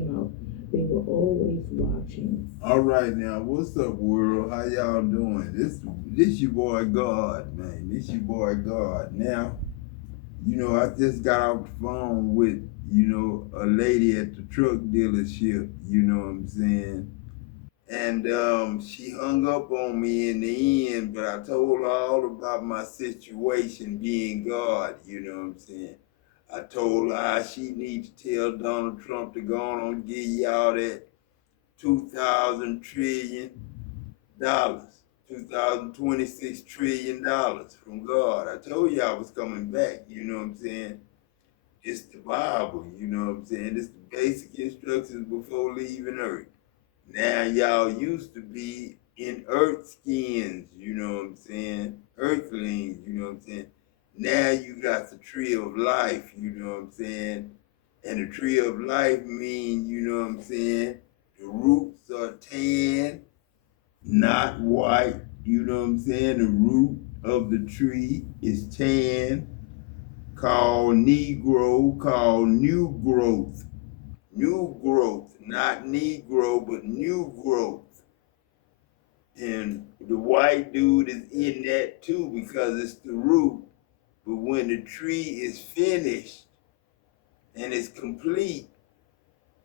him out. They were always watching. All right now, what's up, world? How y'all doing? This your boy God, man. This your boy God. Now, I just got off the phone with, a lady at the truck dealership, you know what I'm saying? And she hung up on me in the end, but I told her all about my situation being God, you know what I'm saying? I told her how she needs to tell Donald Trump to go on and give y'all that 2,000 trillion dollars, 2026 trillion dollars from God. I told you I was coming back, you know what I'm saying? It's the Bible, you know what I'm saying? It's the basic instructions before leaving Earth. Now y'all used to be in earth skins, you know what I'm saying? Earthlings, you know what I'm saying? Now you got the tree of life, you know what I'm saying? And the tree of life means, you know what I'm saying? The roots are tan, not white, you know what I'm saying? The root of the tree is tan, called Negro, called new growth. New growth, not Negro, but new growth. And the white dude is in that too because it's the root. But when the tree is finished and it's complete,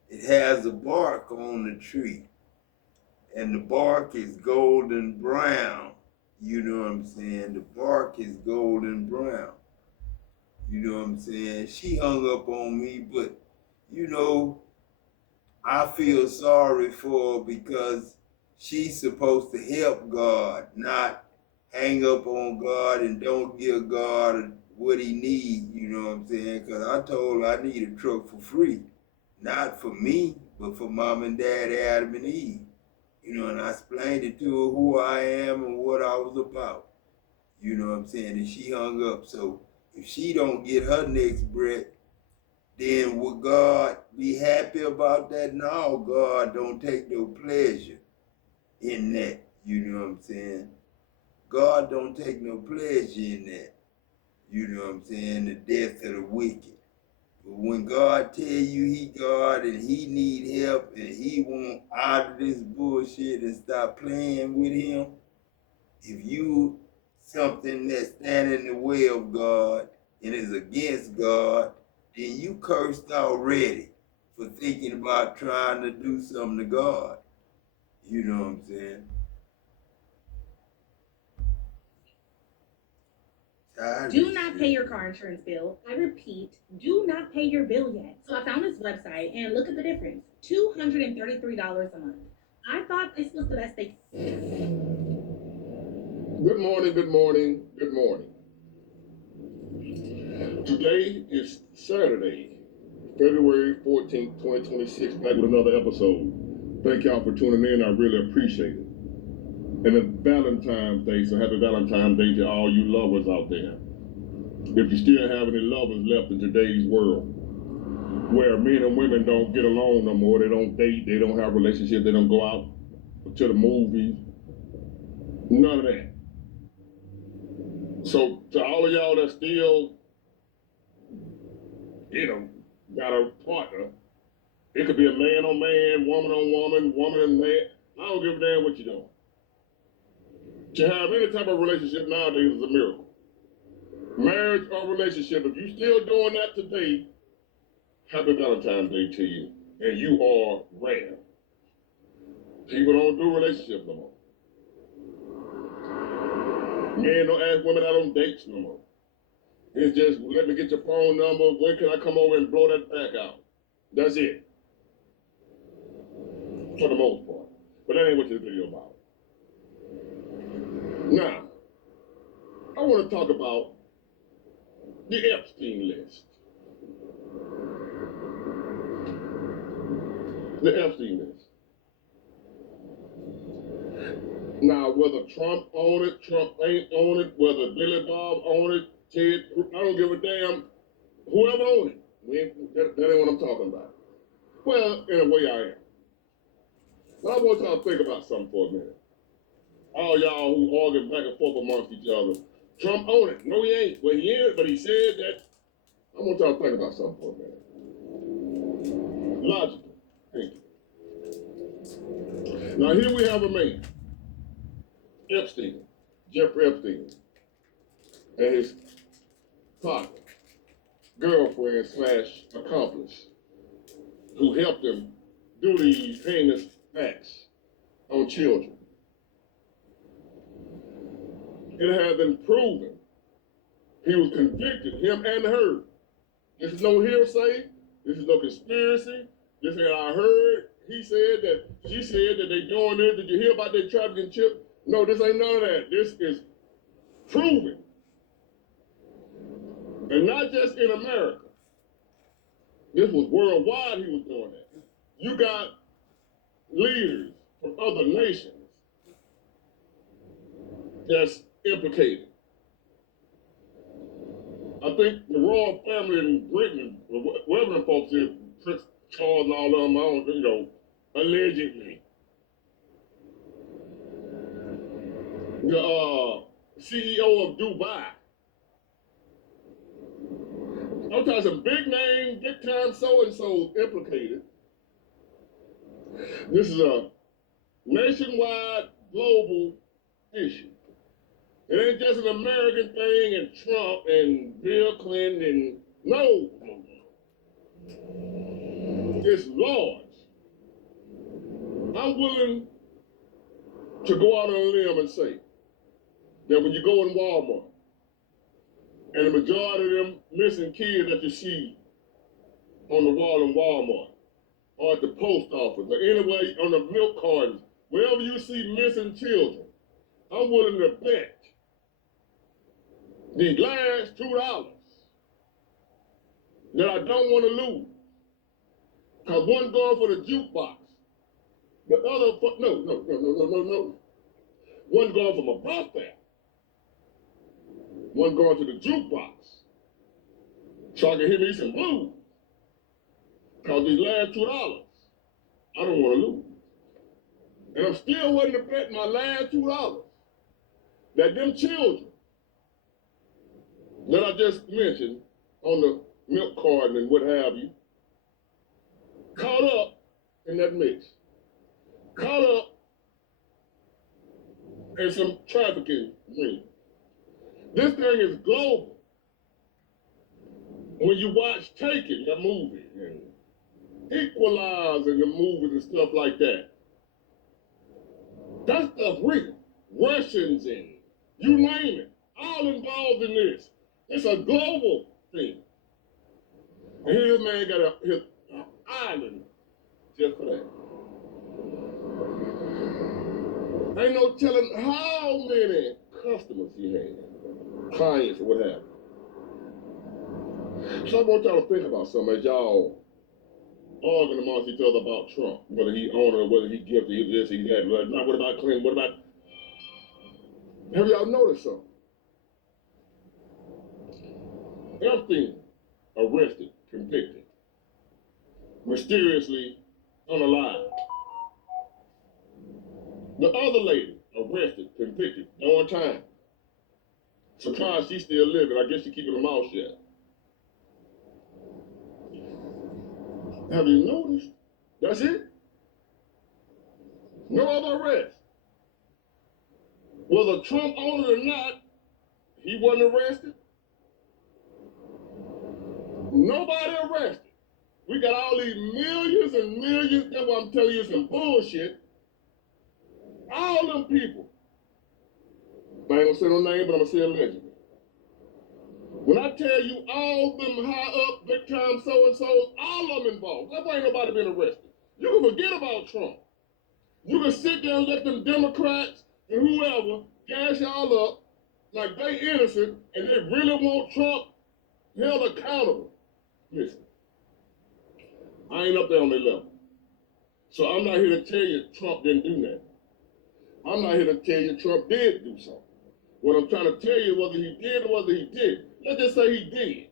it has a bark on the tree. And the bark is golden brown. You know what I'm saying? The bark is golden brown. You know what I'm saying? She hung up on me, but you know, I feel sorry for her because she's supposed to help God, not hang up on God and don't give God what he needs, you know what I'm saying? Because I told her I need a truck for free, not for me, but for mom and dad, Adam and Eve. You know, and I explained it to her who I am and what I was about. You know what I'm saying? And she hung up. So if she don't get her next breath, then would God be happy about that? No, God don't take no pleasure in that. You know what I'm saying? God don't take no pleasure in that. You know what I'm saying? The death of the wicked. But when God tell you he God and he need help and he want out of this bullshit and stop playing with him, if you something that stand in the way of God and is against God, then you cursed already for thinking about trying to do something to God. You know what I'm saying? Do not pay your car insurance bill. I repeat, do not pay your bill yet. So I found this website and look at the difference. $233 a month. I thought this was the best they. Good morning, good morning, good morning. Today is Saturday, February 14th, 2026, back with another episode. Thank y'all for tuning in. I really appreciate it. And it's Valentine's Day, so happy Valentine's Day to all you lovers out there. If you still have any lovers left in today's world, where men and women don't get along no more, they don't date, they don't have relationships, they don't go out to the movies, none of that. So to all of y'all that still, got a partner, it could be a man on man, woman on woman, woman and man, I don't give a damn what you're doing. To have any type of relationship nowadays is a miracle. Marriage or relationship, if you still doing that today, happy Valentine's Day to you. And you are rare. People don't do relationships no more. Men don't ask women out on dates no more. It's just, let me get your phone number, when can I come over and blow that back out? That's it. For the most part. But that ain't what this video about. Now, I want to talk about the Epstein list. The Epstein list. Now, whether Trump own it, Trump ain't own it, whether Billy Bob own it, Ted, I don't give a damn. Whoever own it, that ain't what I'm talking about. Well, in a way I am. But I want y'all to think about something for a minute. All y'all who argue back and forth amongst each other. Trump own it. No, he ain't. Well, he ain't, but he said that. I want y'all to think about something for a minute. Logical. Now here we have a man, Epstein, Jeffrey Epstein, and his partner, girlfriend / accomplice, who helped him do these heinous acts on children. It has been proven he was convicted, him and her. This is no hearsay. This is no conspiracy. This ain't I heard. He said that, she said that they doing this. Did you hear about they trafficking chip? No, this ain't none of that. This is proven. And not just in America. This was worldwide he was doing that. You got leaders from other nations that's implicated. I think the royal family in Britain, wherever the folks is, Prince Charles and all of them, I don't, allegedly. The CEO of Dubai. I'm talking some big name, big time so-and-so implicated. This is a nationwide, global issue. It ain't just an American thing and Trump and Bill Clinton and no. It's large. I'm willing to go out on a limb and say that when you go in Walmart and the majority of them missing kids that you see on the wall in Walmart or at the post office or anywhere on the milk cartons, wherever you see missing children, I'm willing to bet the last $2 that I don't want to lose. Because one going for the jukebox. The other for, no. One going for my birthday. One going to the jukebox. So I can hear me some blues. Because these last $2, I don't want to lose. And I'm still willing to bet my last $2 that them children that I just mentioned on the milk carton and what have you, caught up in that mix. Caught up in some trafficking ring. This thing is global. When you watch Taken, the movie, and Equalize and the movies and stuff like that, that stuff real. Russians and you name it, all involved in this. It's a global thing. And here this man got his island just for that. Ain't no telling how many customers he had, clients or what have you. So I want y'all to think about something as y'all arguing amongst each other about Trump, whether he owned or whether he gifted, he this, he that. What about Clinton? What about? Have y'all noticed something? Epstein arrested, convicted, mysteriously unalive. The other lady arrested, convicted, on time. Surprised she's still living. I guess she's keeping her mouth shut. Have you noticed? That's it. No other arrest. Whether Trump owned it or not, he wasn't arrested. Nobody arrested. We got all these millions and millions. That's why I'm telling you some bullshit. All them people. I ain't gonna say no name, but I'm gonna say allegedly. When I tell you all them high up, big time so-and-sos, all of them involved. That's why ain't nobody been arrested. You can forget about Trump. You can sit there and let them Democrats and whoever gas y'all up like they innocent and they really want Trump held accountable. Listen, I ain't up there on their level. So I'm not here to tell you Trump didn't do nothing. I'm not here to tell you Trump did do something. What I'm trying to tell you, whether he did or whether he didn't, let's just say he did.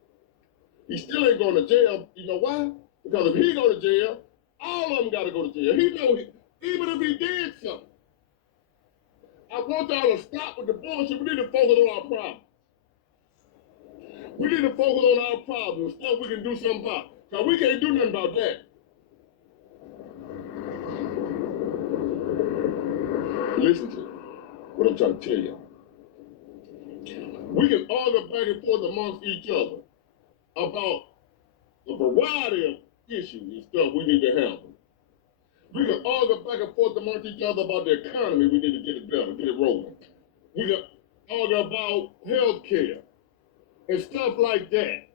He still ain't going to jail. You know why? Because if he go to jail, all of them got to go to jail. He know, even if he did something. I want y'all to stop with the bullshit. We need to focus on our problems. We need to focus on our problems, stuff we can do something about. Because we can't do nothing about that. Listen to what I'm trying to tell you. We can argue back and forth amongst each other about a variety of issues and stuff we need to handle. We can argue back and forth amongst each other about the economy. We need to get it better, get it rolling. We can argue about health care and stuff like that.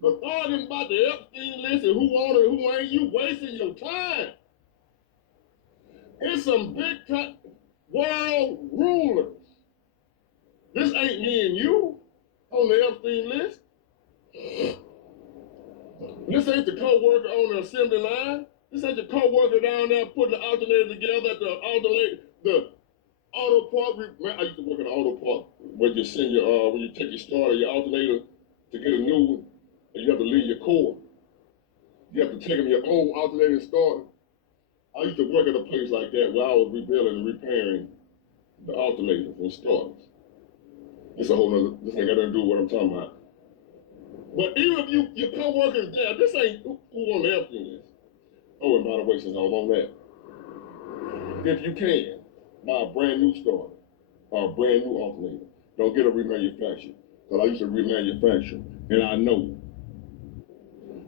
But arguing about the Epstein list and who on it and who ain't, you wasting your time. It's some big time world rulers. This ain't me and you on the Epstein list. This ain't the co-worker on the assembly line. This ain't the co-worker down there putting the alternator together at the auto part. Man, I used to work at an auto part where you send your when you take your starter, your alternator to get a new one, and you have to leave your core. You have to take them your own alternator and starter. I used to work at a place like that where I was rebuilding and repairing the alternators and starters. This a whole nother, this ain't got nothing to do with what I'm talking about. But even if your co-worker's there, this ain't who on the Epstein list. Oh, and by the way, since I was on that, if you can, buy a brand new starter or a brand new alternator. Don't get a remanufactured. Because I used to remanufacture, and I know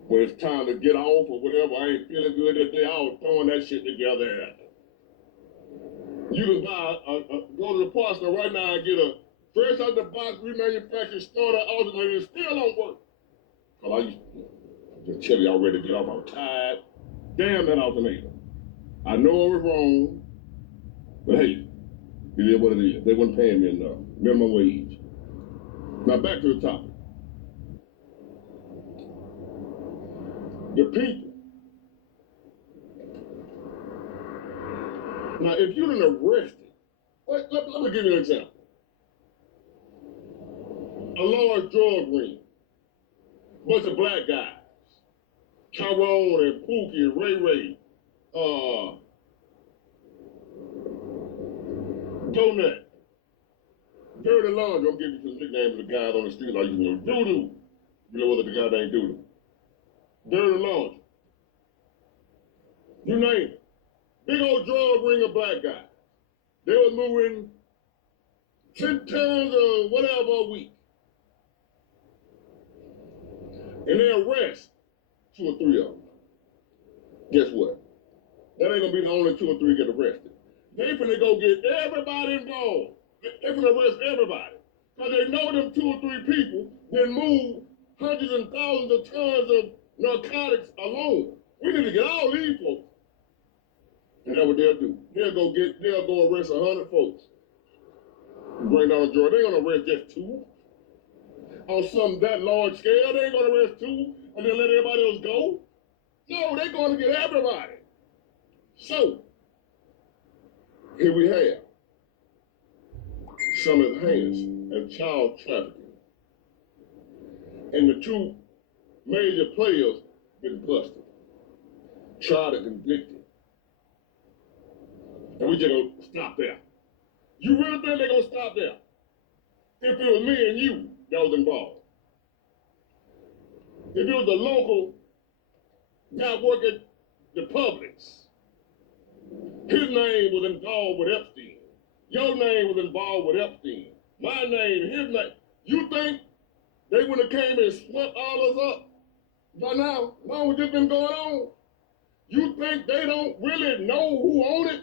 when it's time to get off or whatever, I ain't feeling good that day, I was throwing that shit together. You can buy, go to the parts store right now and get a fresh out the box remanufactured starter alternator. It still don't work. Because I used to tell you I was ready to get off. I'm tired. Damn that alternator. I know I was wrong, but hey, it is what it is. They weren't paying me enough. Minimum wage. Now back to the topic. The people. Now, if you've been arrested, let me give you an example. A large drug ring, bunch of black guys, Tyrone and Pookie and Ray Ray, Donut, Dirty Laundry. I'm giving you some nicknames of the guys on the street like you know, Doodoo. You know whether the guy named Doodoo. Dirty Laundry. You name it. Big old drug ring of black guys. They were moving 10 tons or whatever a week. And they arrest 2 or 3 of them. Guess what? That ain't gonna be the only 2 or 3 get arrested. They finna go get everybody involved. They finna arrest everybody. Because they know them 2 or 3 people then move hundreds and thousands of tons of narcotics alone. We need to get all these folks. And that's what they'll do. They'll go arrest 100 folks. Bring down a jury. They ain't gonna arrest just 2. On something that large scale, they ain't gonna arrest 2 and then let everybody else go. No, they're gonna get everybody. So, here we have some of the hands and child trafficking. And the 2 major players been busted, tried and convicted. And we just gonna stop there. You really think they're gonna stop there? If it was me and you that was involved. If it was the local guy working the Publix, his name was involved with Epstein. Your name was involved with Epstein. My name, his name. You think they would have came and swept all us up by now? Long as this been going on? You think they don't really know who owned it?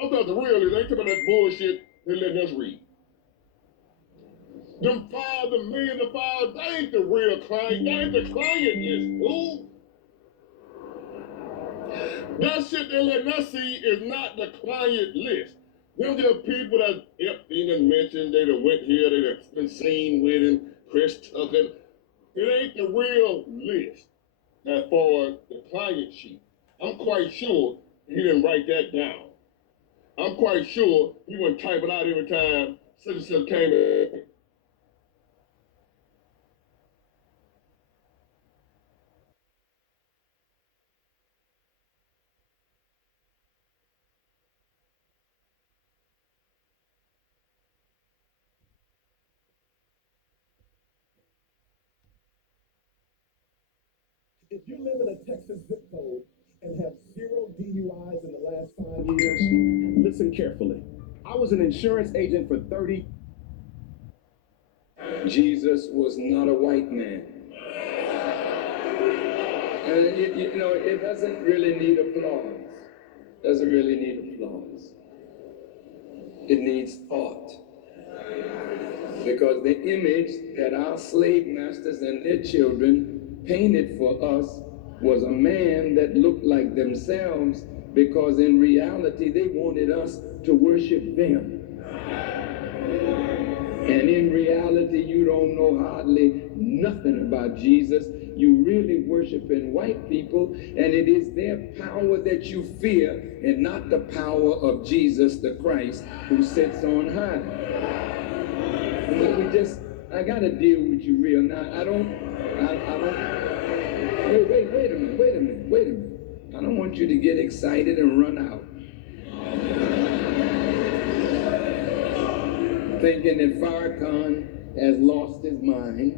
I'm about the real, they ain't talking about that bullshit they letting us read. Them files, the millions of files, they ain't the real client. They ain't the client list, fool. That shit they letting us see is not the client list. Them are the people that Epstein done mentioned, they done went here, they done been seen with him, Chris Tucker. It ain't the real list as far as the client sheet. I'm quite sure he didn't write that down. I'm quite sure he wouldn't type it out every time citizen came in. If you live in a Texas zip code and have 0 DUIs in the last 5 years, listen. listen carefully. I was an insurance agent for 30. Jesus was not a white man. And it doesn't really need applause. Doesn't really need applause. It needs thought. Because the image that our slave masters and their children painted for us was a man that looked like themselves, because in reality they wanted us to worship them. And in reality, you don't know hardly nothing about Jesus. You really worshiping white people, and it is their power that you fear and not the power of Jesus the Christ who sits on high. I gotta deal with you real now. Wait a minute. I don't want you to get excited and run out, thinking that Farrakhan has lost his mind.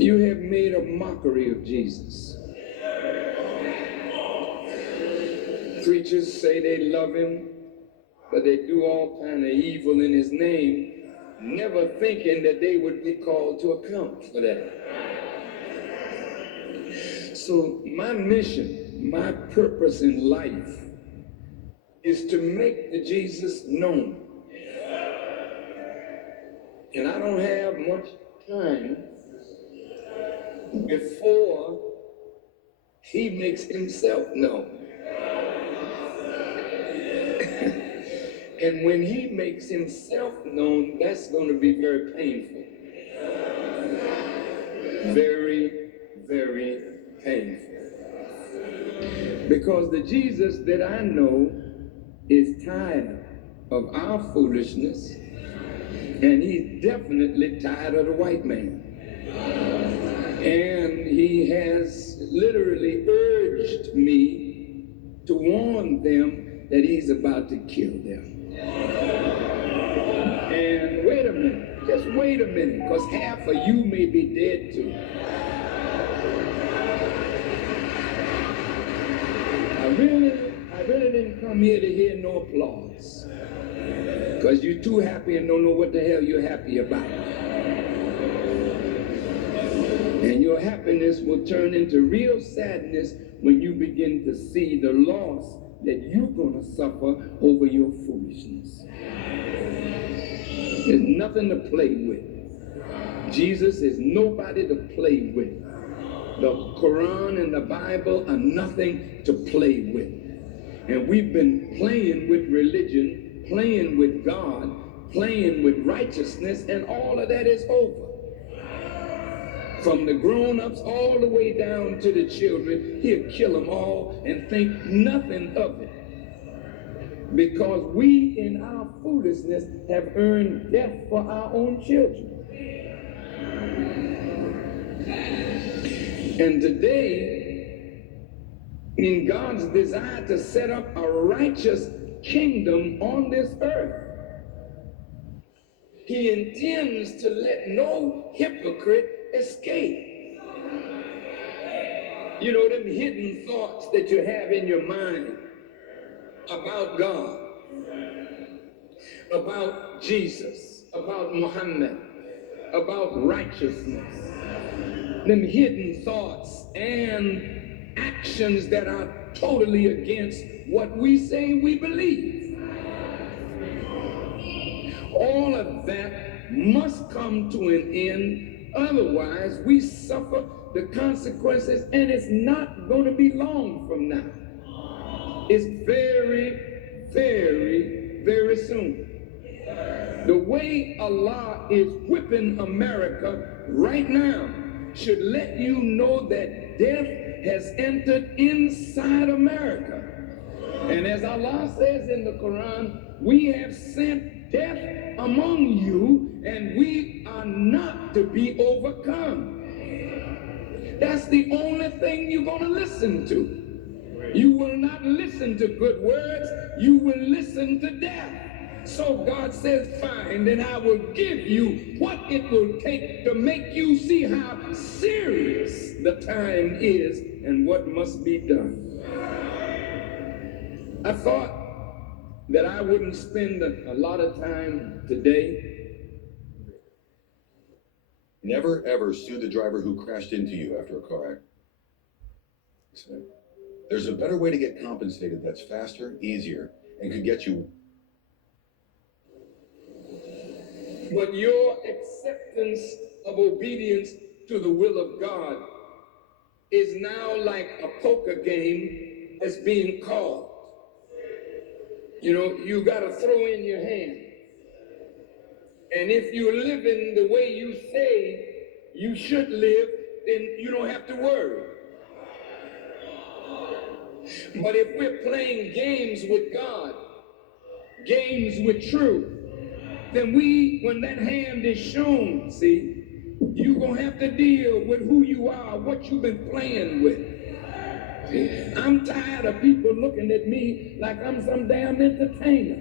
You have made a mockery of Jesus. Preachers say they love him, but they do all kind of evil in his name, never thinking that they would be called to account for that. So my mission, my purpose in life is to make the Jesus known. And I don't have much time before he makes himself known. And when he makes himself known, that's going to be very painful. Very, very painful. Because the Jesus that I know is tired of our foolishness, and he's definitely tired of the white man. And he has literally urged me to warn them that he's about to kill them. And wait a minute, just wait a minute, because half of you may be dead too. I really didn't come here to hear no applause, because you're too happy and don't know what the hell you're happy about. And your happiness will turn into real sadness when you begin to see the loss that you're going to suffer over your foolishness. There's nothing to play with. Jesus is nobody to play with. The Quran and the Bible are nothing to play with. And we've been playing with religion, playing with God, playing with righteousness, and all of that is over. From the grown-ups all the way down to the children, he'll kill them all and think nothing of it. Because we, in our foolishness, have earned death for our own children. And today, in God's desire to set up a righteous kingdom on this earth, he intends to let no hypocrite escape. You know, them hidden thoughts that you have in your mind about God, about Jesus, about Muhammad, about righteousness. Them hidden thoughts and actions that are totally against what we say we believe. All of that must come to an end. Otherwise, we suffer the consequences, and it's not going to be long from now. It's very, very, very soon. The way Allah is whipping America right now should let you know that death has entered inside America. And as Allah says in the Quran, we have sent death among you, and we are not to be overcome. That's the only thing you're going to listen to. You will not listen to good words, you will listen to death. So God says, fine, then I will give you what it will take to make you see how serious the time is and what must be done. I thought that I wouldn't spend a lot of time today. Never ever sue the driver who crashed into you after a car accident. There's a better way to get compensated that's faster, easier, and could get you. But your acceptance of obedience to the will of God is now like a poker game that's being called. You know, you got to throw in your hand. And if you're living the way you say you should live, then you don't have to worry. But if we're playing games with God, games with truth, then when that hand is shown, see, you're going to have to deal with who you are, what you've been playing with. See, I'm tired of people looking at me like I'm some damn entertainer.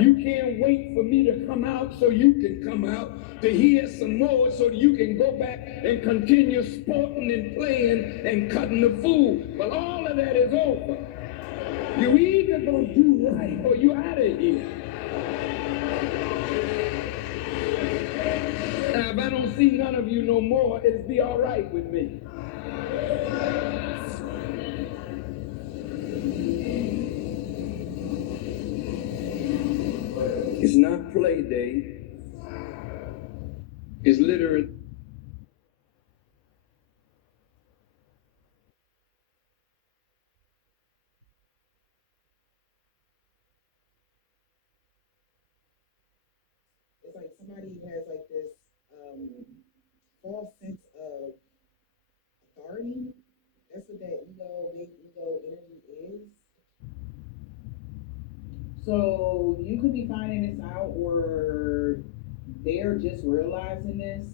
You can't wait for me to come out so you can come out to hear some more so you can go back and continue sporting and playing and cutting the fool. But all of that is over. You either gonna do right or you out of here. Now, if I don't see none of you no more, it'll be all right with me. It's not play day. It's literally. It's like somebody has like this false sense of authority. That's what that big ego energy is. So you could be finding this out, or they're just realizing this.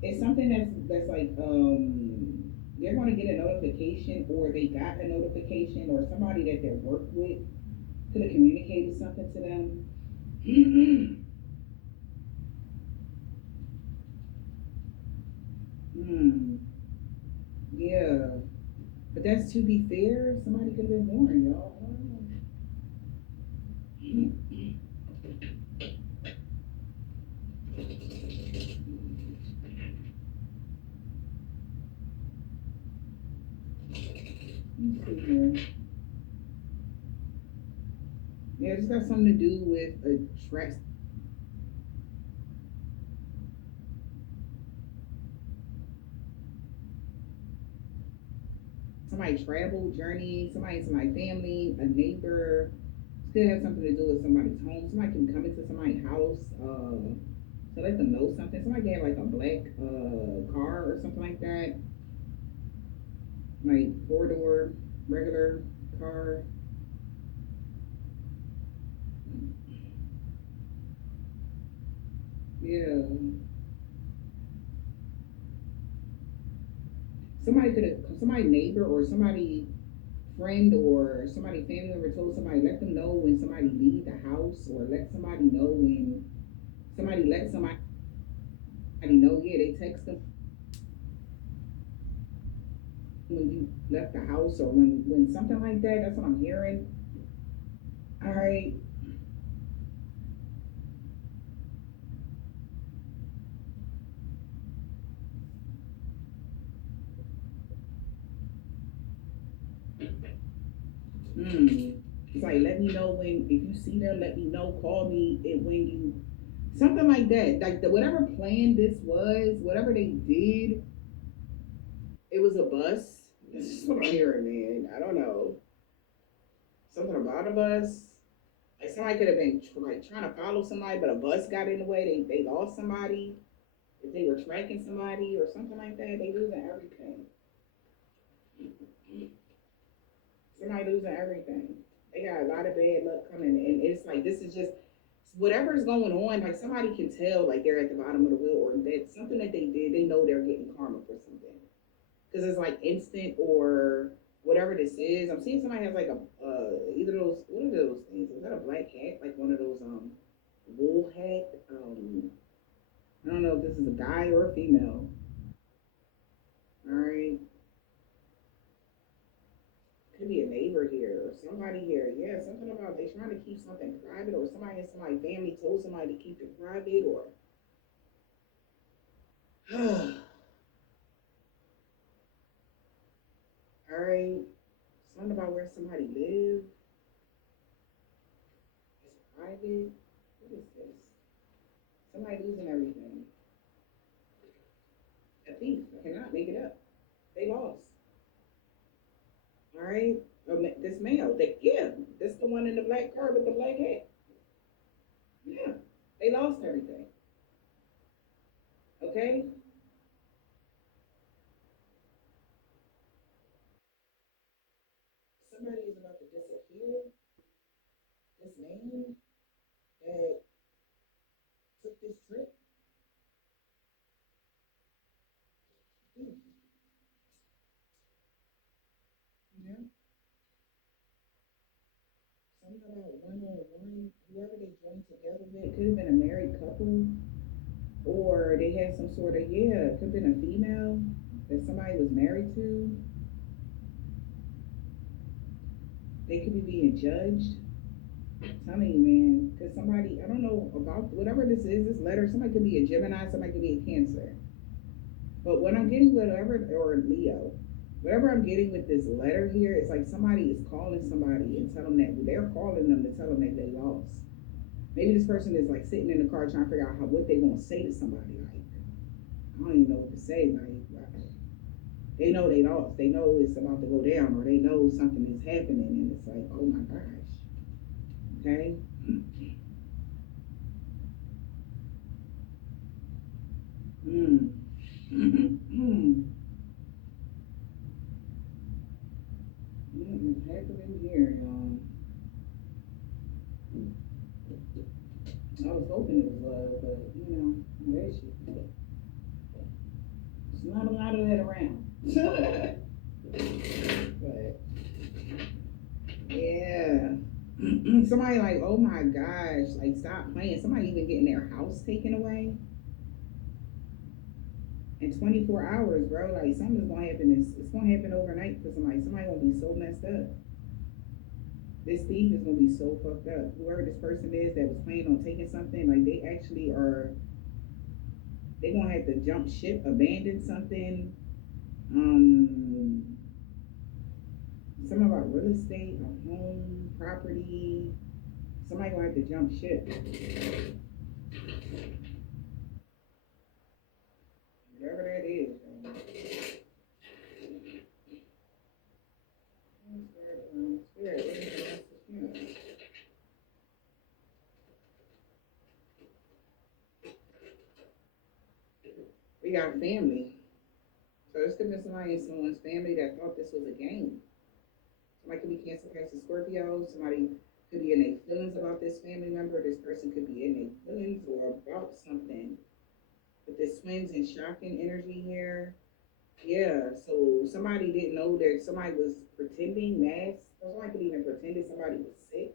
It's something that's like they're going to get a notification, or they got a notification, or somebody that they work with could have communicated something to them. Yeah, but that's to be fair. Somebody could have been warned, y'all. I don't know. Let's see here. Yeah, it's got something to do with a track. Somebody travel, journey, somebody family, a neighbor. Could have something to do with somebody's home. Somebody can come into somebody's house to let them know something. Somebody can have like a black car or something like that. Like 4-door, regular car. Yeah. Somebody neighbor or somebody friend or somebody family member told somebody, let them know when somebody leave the house, or let somebody know when somebody let somebody know. Yeah, they text them when you left the house, or when something like that. That's what I'm hearing. All right. It's like, let me know if you see them, let me know, call me when you, something like that. Like whatever plan this was, whatever they did, it was a bus. This is what I'm hearing, man. I don't know. Something about a bus. Like somebody could have been like trying to follow somebody, but a bus got in the way. They lost somebody. If they were tracking somebody or something like that, they losing everything. Somebody losing everything. They got a lot of bad luck coming, and it's like this is just whatever's going on. Like somebody can tell, like they're at the bottom of the wheel, or that something that they did, they know they're getting karma for something, because it's like instant or whatever this is. I'm seeing somebody has like a either those, what are those things? Is that a black hat? Like one of those wool hat? I don't know if this is a guy or a female. All right. Could be a neighbor here. or somebody here, yeah, something about they trying to keep something private, or somebody in somebody's family told somebody to keep it private, or all right, something about where somebody live. It's private. What is this? Somebody losing everything. A thief. I cannot make it up. They lost. All right. This male. Yeah. This the one in the black car with the black hat. Yeah. They lost everything. Okay. Somebody is about to disappear. This man that took this trip. Hmm. Yeah. Something about 101, whoever they joined together with, could have been a married couple, or they had some sort of, yeah, it could have been a female that somebody was married to. They could be being judged. I'm telling you, man, because somebody, I don't know about whatever this is, this letter, somebody could be a Gemini, somebody could be a Cancer. But what I'm getting, whatever, or Leo, whatever I'm getting with this letter here, it's like somebody is calling somebody and telling them that they're calling them to tell them that they lost. Maybe this person is like sitting in the car trying to figure out what they're gonna say to somebody. Like, I don't even know what to say. Like, they know they lost. They know it's about to go down, or they know something is happening, and it's like, oh my gosh. Okay. Hmm. Happening here, y'all. I was hoping it was love, but you know, that shit. There's not a lot of that around. But yeah. Somebody like, oh my gosh, like stop playing. Somebody even getting their house taken away in 24 hours, bro. Like something's gonna happen. It's gonna happen overnight for somebody. Somebody gonna be so messed up. This thief is gonna be so fucked up. Whoever this person is that was planning on taking something, like they actually are. They gonna have to jump ship, abandon something. Something about real estate, a home, property. Somebody gonna have to jump ship. Whatever that is. We got family. So this could be somebody in someone's family that thought this was a game. Somebody could be Cancer, Pisces, Scorpio. Somebody could be in their feelings about this family member. This person could be in their feelings or about something. But this twins and shocking energy here. Yeah, so somebody didn't know that somebody was pretending mask. Or somebody could even pretend that somebody was sick.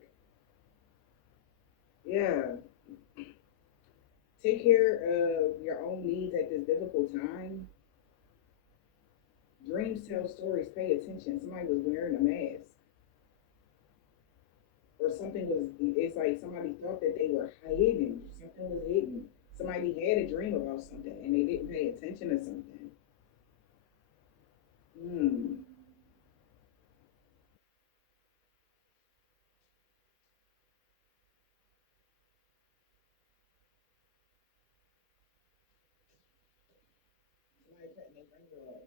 Yeah. Take care of your own needs at this difficult time. Dreams tell stories, pay attention. Somebody was wearing a mask. Or something was, it's like somebody thought that they were hidden. Something was hidden. Somebody had a dream about something and they didn't pay attention to something. Somebody cutting their finger off.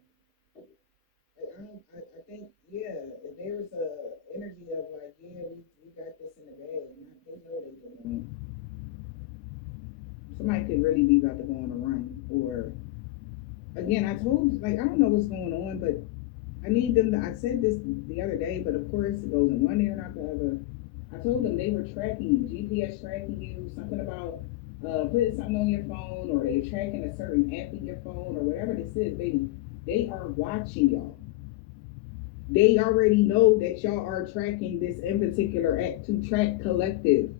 I think, yeah, if there's a energy of like, yeah, we got this in the bag. They know they don't. Somebody could really be about to go on a run. Or, again, I told, like, I don't know what's going on, but I need them to, I said this the other day, but of course it goes in one ear, not the other. I told them they were tracking you, GPS tracking you, something about putting something on your phone, or they're tracking a certain app in your phone, or whatever this is, baby. They are watching y'all. They already know that y'all are tracking this in particular act to track collective.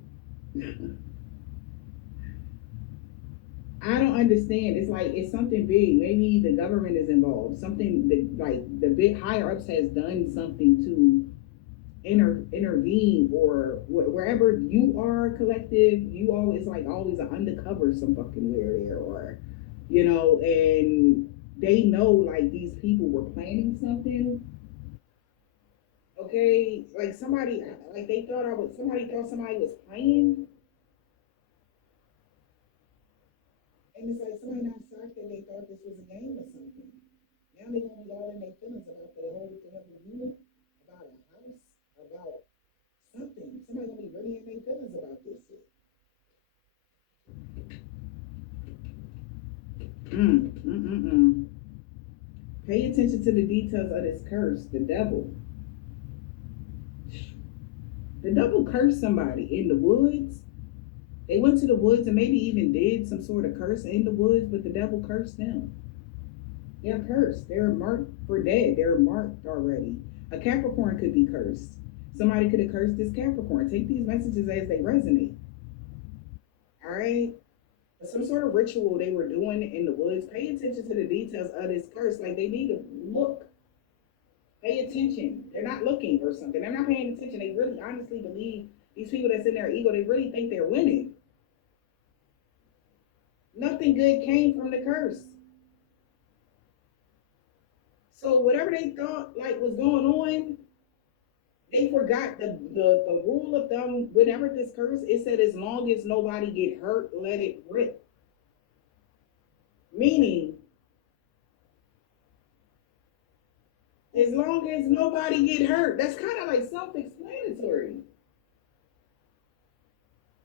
I don't understand. It's like it's something big. Maybe the government is involved. Something that, like the big higher ups has done something to intervene, or wherever you are collective, you always like always an undercover some fucking weird there, or and they know like these people were planning something. Okay, like somebody like they thought I was somebody thought somebody was playing, and it's like somebody not shocked that they thought this was a game or something. Now they gonna be all in their feelings about the whole thing of the unit, about a house, about something. Somebody gonna be really in their feelings about this shit. Pay attention to the details of this curse. The devil. The devil cursed somebody in the woods. They went to the woods and maybe even did some sort of curse in the woods, but the devil cursed them. They're cursed. They're marked for dead. They're marked already. A Capricorn could be cursed. Somebody could have cursed this Capricorn. Take these messages as they resonate. All right? Some sort of ritual they were doing in the woods. Pay attention to the details of this curse. Like they need to look. Pay attention. They're not looking or something. They're not paying attention. They really honestly believe these people that's in their ego, they really think they're winning. Nothing good came from the curse. So whatever they thought like was going on, they forgot the rule of thumb. Whenever this curse, it said as long as nobody get hurt, let it rip. Meaning, as long as nobody get hurt, that's kind of like self-explanatory.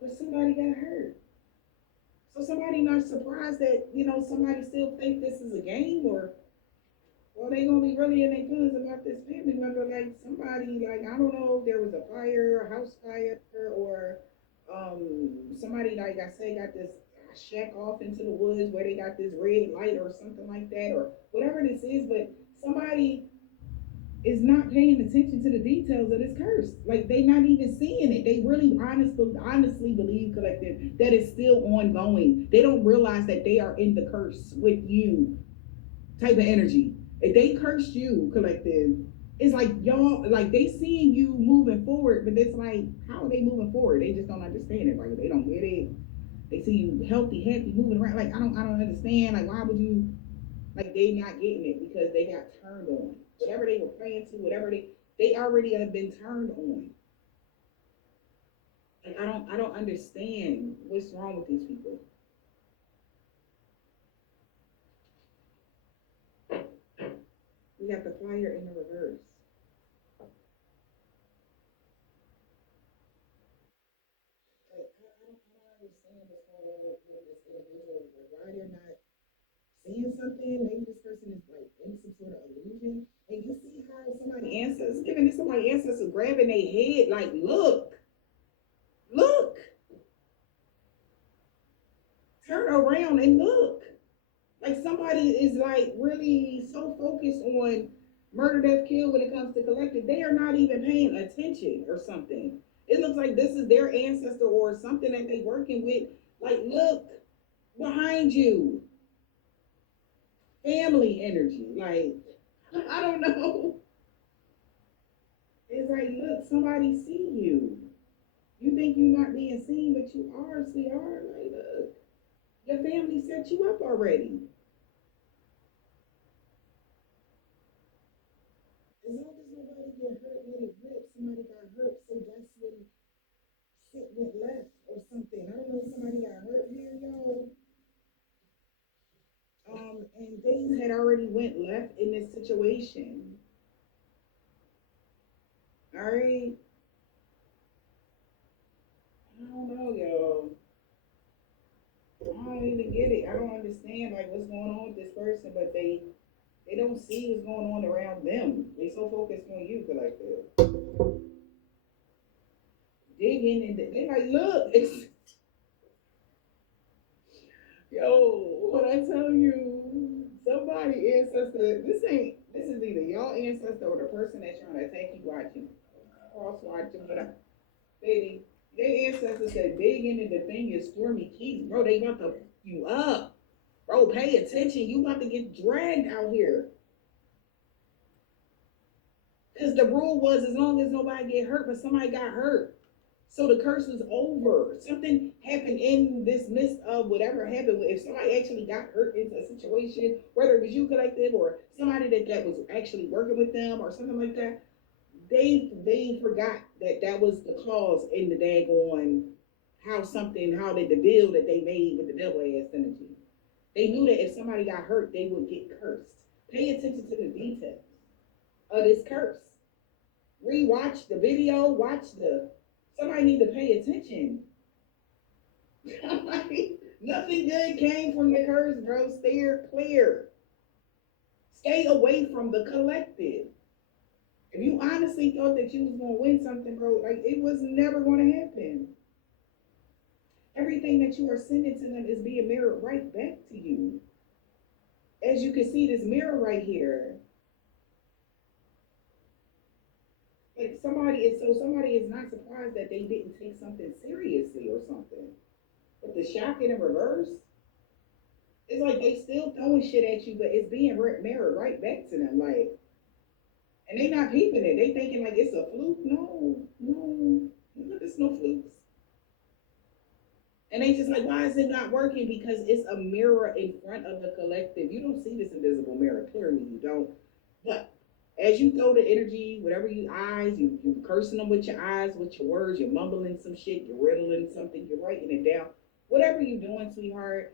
But somebody got hurt. So somebody not surprised that, somebody still think this is a game, or well, they gonna be really in their feelings about this family member. Like somebody, like I don't know if there was a fire, a house fire, or somebody like I say got this shack off into the woods where they got this red light or something like that, or whatever this is. But somebody is not paying attention to the details of this curse. Like they not even seeing it. They really honestly believe, collective, that it's still ongoing. They don't realize that they are in the curse with you type of energy. If they cursed you, collective, it's like y'all, like they seeing you moving forward, but it's like, how are they moving forward? They just don't understand it. Like they don't get it. They see you healthy, happy, moving around. Like I don't understand. Like why would you? Like they not getting it because they got turned on. Whatever they were praying to, whatever they already have been turned on. Like I don't understand what's wrong with these people. We got the fire in the reverse. Like I don't understand what's going on with this individual. Like why they're not seeing something. Maybe this person is like in some sort of illusion. And you see how somebody answers, giving this somebody ancestors grabbing their head, like, look, turn around and look. Like somebody is like really so focused on murder, death, kill when it comes to collective, they are not even paying attention or something. It looks like this is their ancestor or something that they working with. Like, look behind you. Family energy. Like, I don't know. It's like, look, somebody see you. You think you're not being seen, but you are, sweetheart. Like, look, your family set you up already. As long as nobody get hurt, let it rip. Somebody got hurt, so that's when shit went left or something. I don't know if somebody got hurt here, y'all. And things had already went left in this situation. All right. I don't know, y'all. I don't even get it. I don't understand like what's going on with this person, but they don't see what's going on around them. They so focused on you, but like digging and they like, look, it's yo, what I tell you, somebody ancestor, this is either y'all ancestor or the person that's trying to attack you watching. Cross watching, but baby, they ancestors that digging and the thing is Stormy Keys, bro, they about to fuck you up. Bro, pay attention. You about to get dragged out here. Because the rule was as long as nobody get hurt, but somebody got hurt. So the curse was over. Something happened in this midst of whatever happened. If somebody actually got hurt into a situation, whether it was you collective or somebody that was actually working with them or something like that, they forgot that was the cause in the daggone how the deal that they made with the devil ass energy. They knew that if somebody got hurt, they would get cursed. Pay attention to the details of this curse. Rewatch the video, somebody need to pay attention. Like, nothing good came from the curse, bro. Steer clear. Stay away from the collective. If you honestly thought that you was gonna win something, bro, like it was never gonna happen. Everything that you are sending to them is being mirrored right back to you. As you can see, this mirror right here. Like somebody is not surprised that they didn't take something seriously or something. But the shock in the reverse, it's like they still throwing shit at you, but it's being mirrored right back to them. Like, and they not peeping it. They thinking like it's a fluke. No, it's no flukes. And they just like, why is it not working? Because it's a mirror in front of the collective. You don't see this invisible mirror. Clearly you don't. But as you throw the energy, whatever you eyes, you cursing them with your eyes, with your words, you're mumbling some shit, you're riddling something, you're writing it down. Whatever you're doing, sweetheart,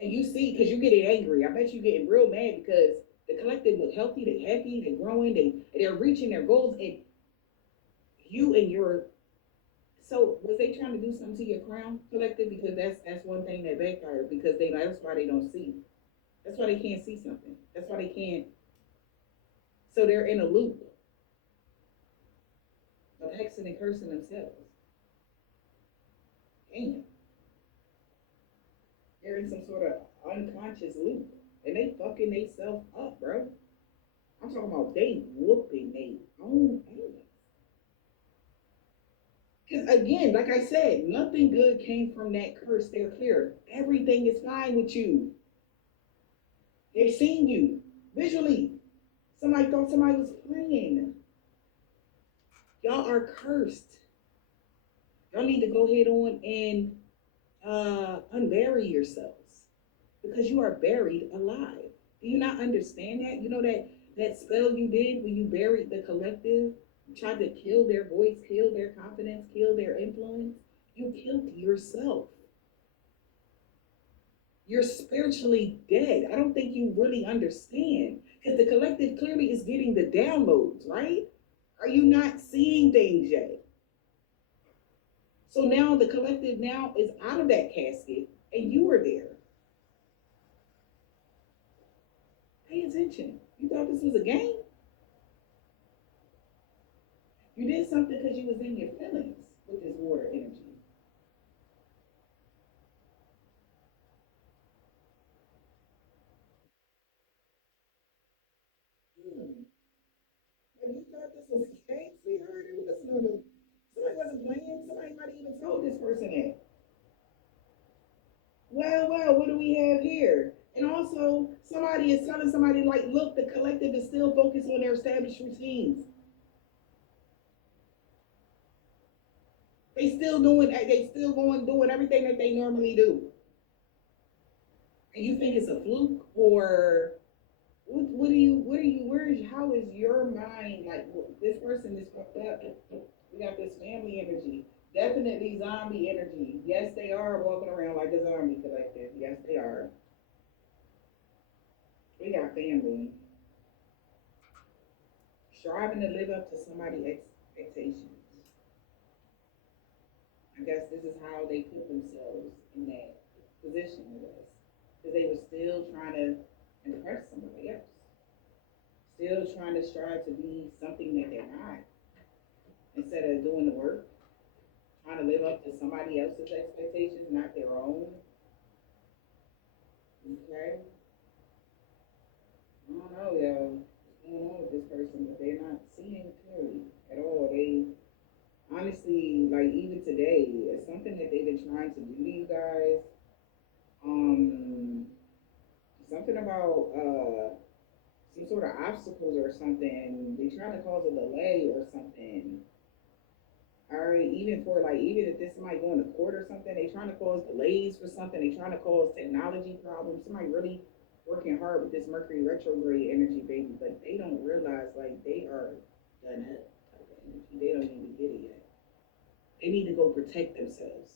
and you see, because you're getting angry. I bet you're getting real mad because the collective look healthy, they're happy, they're growing, they're reaching their goals, and you and your so was they trying to do something to your crown collective? Because that's one thing that backfired because that's why they don't see. That's why they can't see something. That's why they can't. So they're in a loop of hexing and cursing themselves. Damn. They're in some sort of unconscious loop. And they fucking themselves up, bro. I'm talking about they whooping they own ass. Because again, like I said, nothing good came from that curse. They're clear. Everything is fine with you. They've seen you visually. Somebody thought somebody was playing. Y'all are cursed. Y'all need to go ahead on and unbury yourselves because you are buried alive. Do you not understand that? You know that spell you did when you buried the collective, tried to kill their voice, kill their confidence, kill their influence? You killed yourself. You're spiritually dead. I don't think you really understand because the collective clearly is getting the downloads, right? Are you not seeing things yet? So now the collective now is out of that casket and you were there. Pay attention. You thought this was a game? You did something because you was in your feelings with this water energy. And you thought this was a game, sweetheart? It was no. Somebody wasn't playing. Somebody might have even told this person that. Well, what do we have here? And also, somebody is telling somebody, like, look, the collective is still focused on their established routines. They still going doing everything that they normally do. And you think it's a fluke or how is your mind like this person is fucked up? We got this family energy. Definitely zombie energy. Yes, they are walking around like a zombie collective. Yes, they are. We got family. Striving to live up to somebody's expectations. I guess this is how they put themselves in that position with us. Because they were still trying to impress somebody else. Still trying to strive to be something that they're not. Instead of doing the work, trying to live up to somebody else's expectations, not their own. Okay? I don't know, yo. What's going on with this person, but they're not seeing clearly at all. They honestly, like even today, it's something that they've been trying to do to you guys. Something about some sort of obstacles or something. They trying to cause a delay or something. All right, even for like, even if this somebody going to court or something, they trying to cause delays for something. They trying to cause technology problems. Somebody really working hard with this Mercury retrograde energy, baby, but they don't realize like they are done up type of energy. They don't even get it yet. They need to go protect themselves.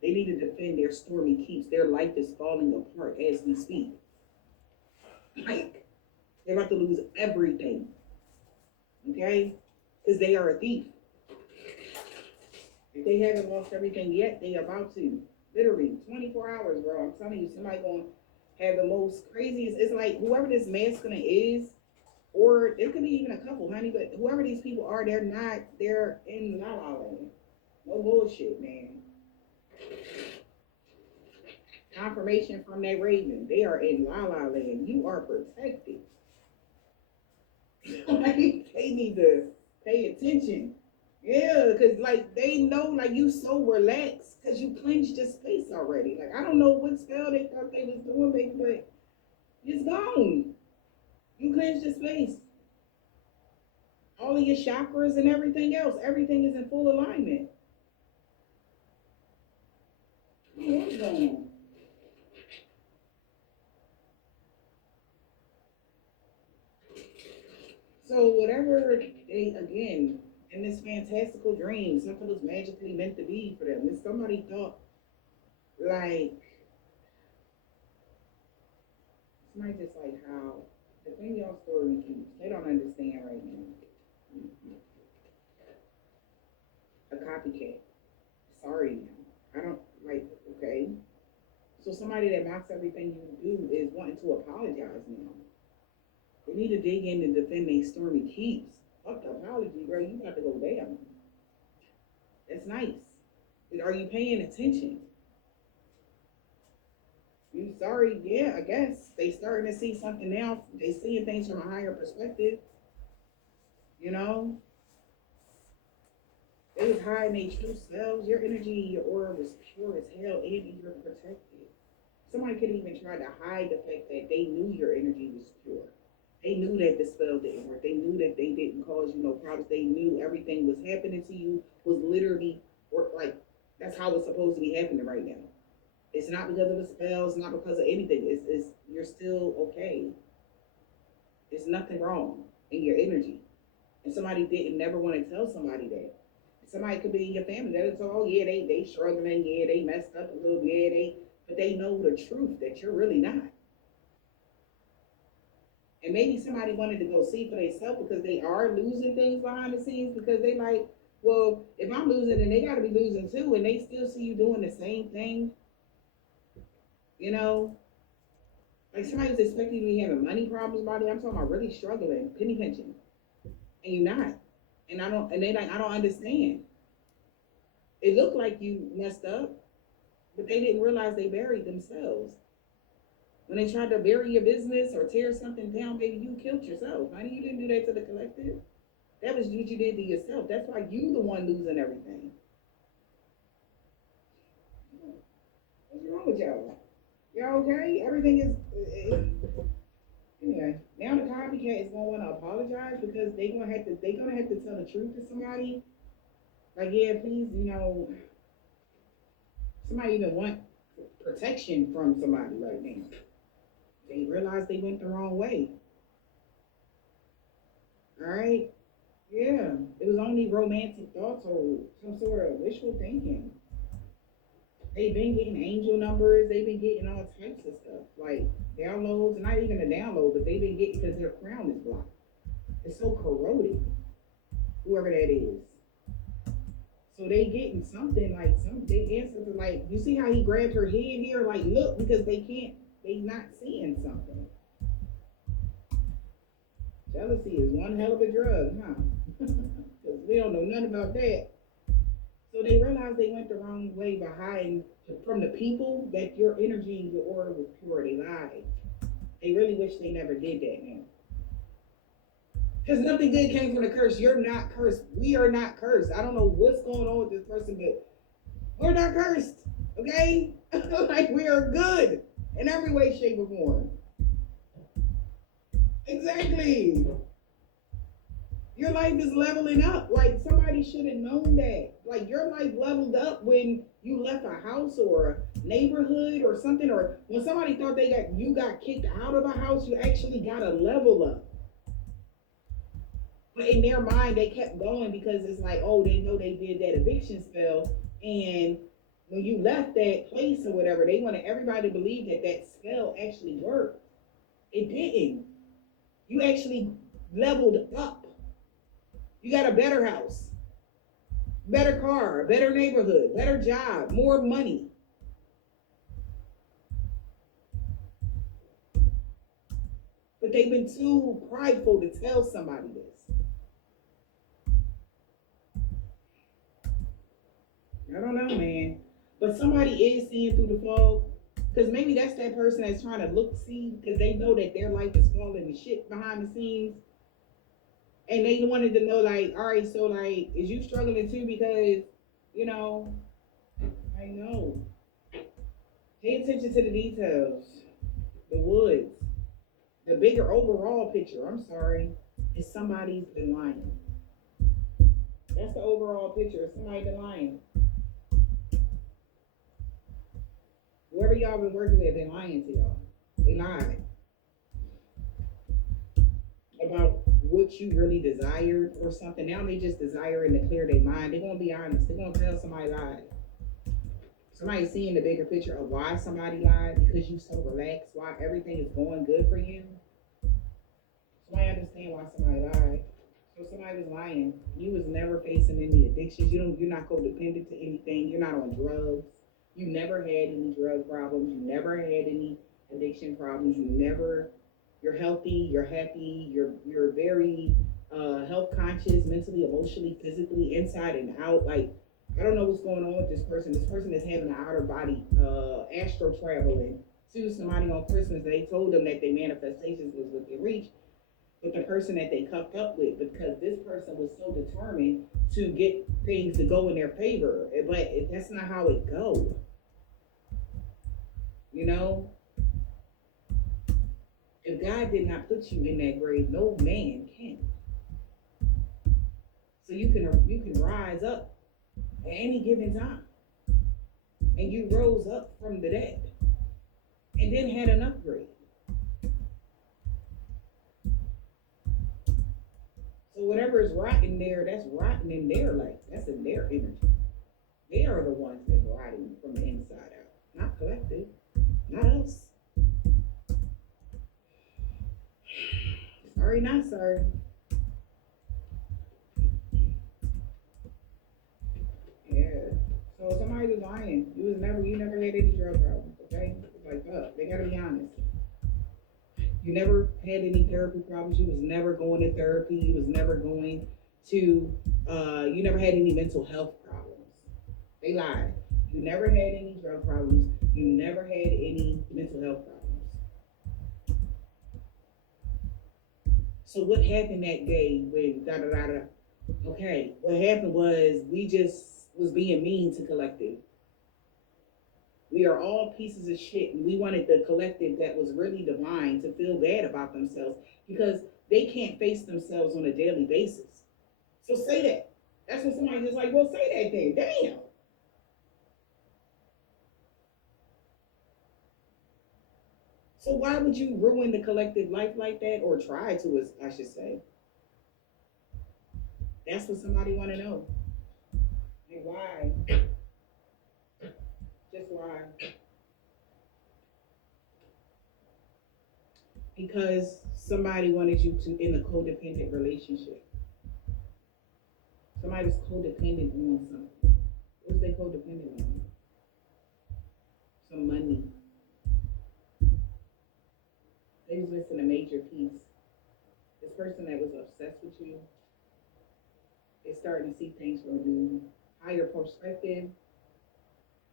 They need to defend their stormy keeps. Their life is falling apart as we speak. Like, they're about to lose everything. Okay? Because they are a thief. If they haven't lost everything yet, they about to. Literally, 24 hours, bro. I'm telling you, somebody gonna have the most craziest. It's like whoever this masculine is, or it could be even a couple, honey, but whoever these people are, they're in la la land. No bullshit, man. Confirmation from that raven. They are in la la land. You are protected. Like, they need to pay attention. Yeah, because like they know like you so relaxed because you cleansed your space already. Like I don't know what spell they thought they was doing, baby, but it's gone. You cleansed your space. All of your chakras and everything else, everything is in full alignment. What's going on? So whatever they, again, in this fantastical dream, something was magically meant to be for them. If somebody thought, like, somebody just like how, the thing y'all story keeps, they don't understand right now. A copycat. Sorry now. I don't, like, okay. So somebody that mocks everything you do is wanting to apologize now. They need to dig in and defend their stormy keeps. Fuck the apology, bro. You got to go down. That's nice. But are you paying attention? You sorry? Yeah, I guess. They starting to see something now. They seeing things from a higher perspective. You know? They was hiding their true selves. Your energy, your aura was pure as hell, and you're protected. Somebody could even try to hide the fact that they knew your energy was pure. They knew that the spell didn't work. They knew that they didn't cause you no problems. They knew everything was happening to you was literally, or like, that's how it's supposed to be happening right now. It's not because of the spells, not because of anything. It's you're still okay. There's nothing wrong in your energy. And somebody didn't never want to tell somebody that. Somebody could be in your family that is, oh yeah, they struggling, yeah, they messed up a little, yeah, but they know the truth that you're really not. And maybe somebody wanted to go see for themselves because they are losing things behind the scenes because they like, well, if I'm losing, then they got to be losing too, and they still see you doing the same thing. You know, like somebody's expecting you to be having money problems, body. I'm talking about really struggling, penny pinching, and you're not. And they like, I don't understand. It looked like you messed up, but they didn't realize they buried themselves. When they tried to bury your business or tear something down, baby, you killed yourself. Honey, you didn't do that to the collective. That was what you did to yourself. That's why you the one losing everything. What's wrong with y'all? Y'all okay? Everything is anyway. Now the copycat is gonna want to apologize because they're gonna have to tell the truth to somebody. Like, yeah, please, you know, somebody even want protection from somebody right now. They realized they went the wrong way. All right? Yeah. It was only romantic thoughts or some sort of wishful thinking. They've been getting angel numbers. They've been getting all types of stuff. Like downloads, not even a download, but they've been getting because their crown is blocked. It's so corroded. Whoever that is. So they getting something like they ancestors like, you see how he grabbed her head here? Like, look, because they not seeing something. Jealousy is one hell of a drug, huh? Because we don't know nothing about that. So they realized they went the wrong way by hiding from the people that your energy and your aura was pure. They lied. They really wish they never did that now. Because nothing good came from the curse. You're not cursed. We are not cursed. I don't know what's going on with this person, but we're not cursed. Okay? Like, we are good in every way, shape, or form. Exactly. Your life is leveling up. Like somebody should have known that. Like your life leveled up when you left a house or a neighborhood or something, or when somebody thought you got kicked out of a house, you actually got a level up. But in their mind, they kept going because it's like, oh, they know they did that eviction spell, and when you left that place or whatever, they wanted everybody to believe that that spell actually worked. It didn't. You actually leveled up. You got a better house, better car, better neighborhood, better job, more money. But they've been too prideful to tell somebody this. I don't know, man. But somebody is seeing through the fog. Because maybe that's that person that's trying to see, because they know that their life is falling to shit behind the scenes. And they wanted to know, like, all right, so, like, is you struggling too? Because, you know, I know. Pay attention to the details, the woods, the bigger overall picture. I'm sorry, is somebody's been lying. That's the overall picture. Somebody been lying. Whoever y'all been working with been lying to y'all. They lied about what you really desired or something. Now they just desiring to clear their mind. They're gonna be honest. They're gonna tell somebody lied. Somebody seeing the bigger picture of why somebody lied, because you so relaxed, why everything is going good for you. Somebody understand why somebody lied. So somebody was lying. You was never facing any addictions. You're not codependent to anything. You're not on drugs. You never had any drug problems. You never had any addiction problems. You're healthy. You're happy. You're very health conscious, mentally, emotionally, physically, inside and out. Like, I don't know what's going on with this person. This person is having an outer body astral traveling to somebody on Christmas. They told them that their manifestations was within reach with the person that they cuffed up with, because this person was so determined to get things to go in their favor. But that's not how it goes. You know? If God did not put you in that grave, no man can. So you can rise up at any given time. And you rose up from the dead and then had an upgrade. So whatever is rotten there, that's rotten in their life. That's in their energy. They are the ones that's rotting from the inside out. Not collective. Not us. Sorry, not sorry. Yeah. So somebody was lying. You never had any drug problems, okay? It's like, they gotta be honest. You never had any therapy problems. You was never going to therapy. You was never going to, you never had any mental health problems. They lied. You never had any drug problems. You never had any mental health problems. So what happened that day when da-da-da-da? Okay, what happened was we just was being mean to collective. We are all pieces of shit, and we wanted the collective that was really divine to feel bad about themselves because they can't face themselves on a daily basis. So say that. That's when somebody just like, well, say that then. Damn. So why would you ruin the collective life like that, or try to, I should say? That's what somebody want to know. And why? Just why? Because somebody wanted you to in a codependent relationship. Somebody was codependent on something. What was they codependent on? Some money. They was missing a major piece. This person that was obsessed with you is starting to see things from a higher perspective.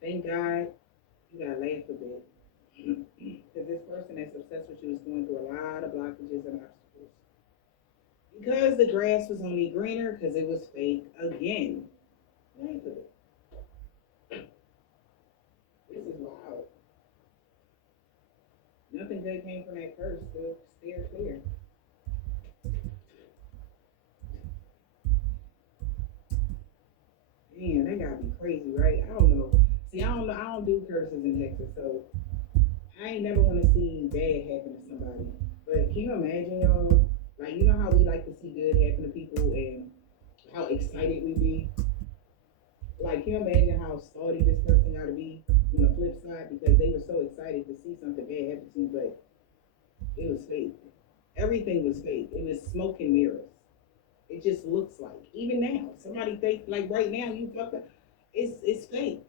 Thank God. You gotta laugh a bit. Because this person that's obsessed with you is going through a lot of blockages and obstacles. Because the grass was only greener because it was fake again. Laugh a bit. This is wild. Nothing good came from that curse, so steer clear. curses in Texas, so I ain't never want to see bad happen to somebody. But can you imagine, y'all? Like, you know how we like to see good happen to people and how excited we be? Like, can you imagine how salty this person got to be on the flip side because they were so excited to see something bad happen to you, but it was fake. Everything was fake. It was smoke and mirrors. It just looks like. Even now, somebody think like right now you fucked up. It's fake.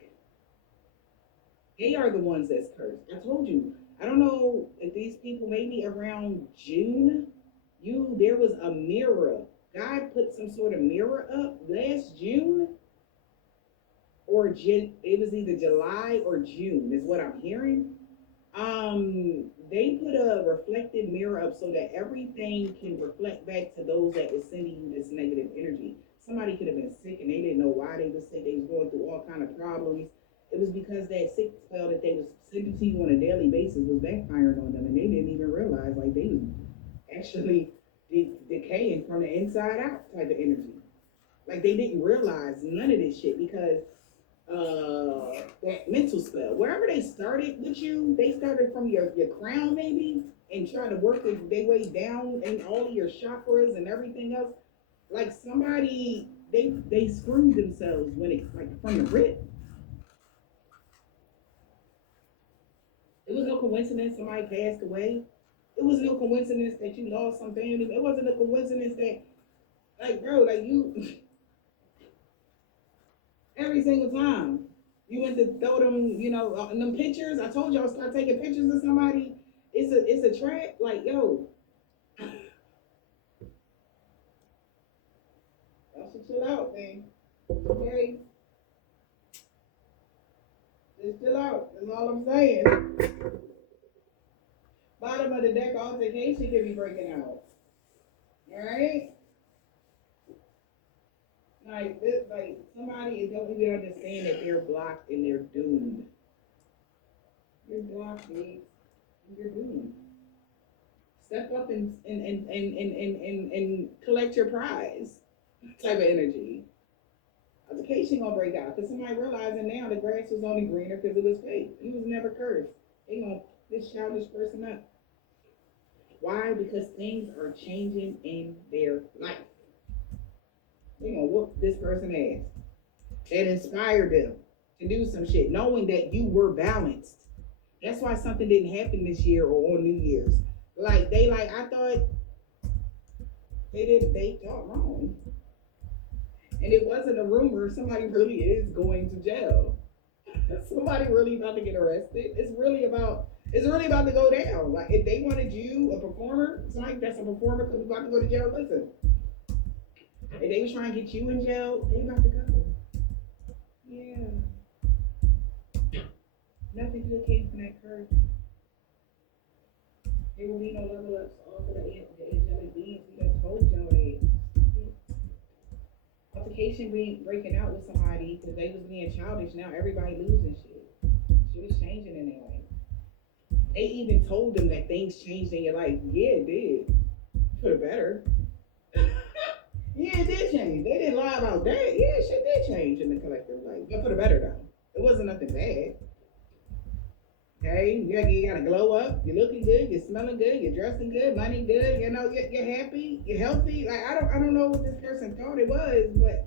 They are the ones that's cursed. I told you. I don't know if these people maybe around June, there was a mirror. God put some sort of mirror up last June, it was either July or June, is what I'm hearing. They put a reflective mirror up so that everything can reflect back to those that was sending you this negative energy. Somebody could have been sick and they didn't know why they was sick. They was going through all kind of problems. It was because that sick spell that they was sending to you on a daily basis was backfiring on them, and they didn't even realize like they was actually decaying from the inside out type of energy. Like they didn't realize none of this shit because that mental spell. Wherever they started with you, they started from your crown maybe and try to work their way down in all of your chakras and everything else. Like somebody they screwed themselves when it like from the rip. It was no coincidence somebody passed away. It was no coincidence that you lost some family. It wasn't a coincidence that like bro, like you every single time. You went to throw them, in them pictures. I told y'all start taking pictures of somebody. It's a trap. Like, yo, y'all should chill out, man. Okay, just chill out. That's all I'm saying. Bottom of the deck altercation could be breaking out. All right. Like somebody don't even understand that they're blocked and they're doomed. You're blocked, babes. You're doomed. Step up and collect your prize type of energy. Altercation gonna break out because somebody realizing now the grass was only greener because it was fake. You was never cursed. They gonna this childish person up. Why? Because things are changing in their life. They gonna whoop this person ass. That inspired them to do some shit, knowing that you were balanced. That's why something didn't happen this year or on New Year's. I thought they thought wrong. And it wasn't a rumor, somebody really is going to jail. Somebody really about to get arrested. It's really about to go down. Like if they wanted you, a performer, somebody that's a performer because about to go to jail, listen. If they was trying to get you in jail, they about to go. Yeah. Nothing good came from that curse. There will be no level ups off of the angelic beings. We done told y'all that. Altercation breaking out with somebody because they was being childish. Now everybody losing shit. Shit is changing in their life. They even told them that things changed in your life. Yeah, it did. For the better. Yeah, it did change. They didn't lie about that. Yeah, shit did change in the collective life. But for the better though. It wasn't nothing bad. Okay, you gotta glow up. You're looking good. You're smelling good. You're dressing good. Money good. You're happy. You're healthy. Like I don't know what this person thought it was, but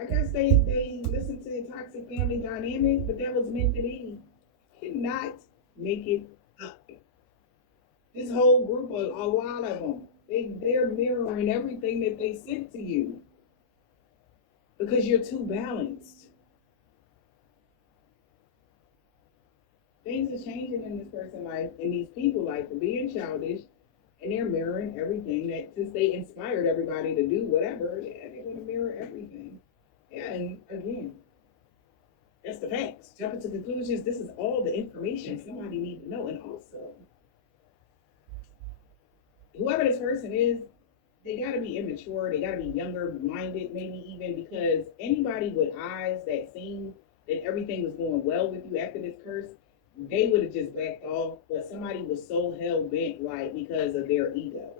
I guess they listened to the toxic family dynamic. But that was meant to be. You cannot make it up. This whole group of a lot of them, they're mirroring everything that they sent to you because you're too balanced. Things are changing in this person's life, in these people's life, for being childish, and they're mirroring everything that since they inspired everybody to do whatever, yeah, they're gonna mirror everything. Yeah, and again, that's the facts. Jumping to conclusions, this is all the information somebody needs to know. And also, whoever this person is, they gotta be immature, they gotta be younger minded, maybe even because anybody with eyes that seen that everything was going well with you after this curse, they would have just backed off, but somebody was so hell bent, like because of their ego.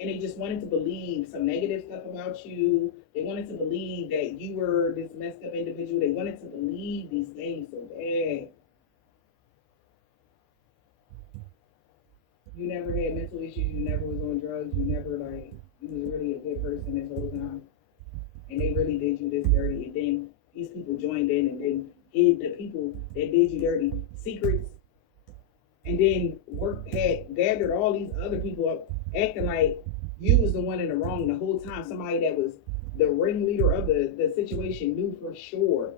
And they just wanted to believe some negative stuff about you. They wanted to believe that you were this messed up individual. They wanted to believe these things so bad. you never had mental issues, you never was on drugs, you never like, you was really a good person this whole time. And they really did you this dirty. And then these people joined in and then hid the people that did you dirty secrets. And then had gathered all these other people up, acting like you was the one in the wrong the whole time. Somebody that was the ringleader of the situation knew for sure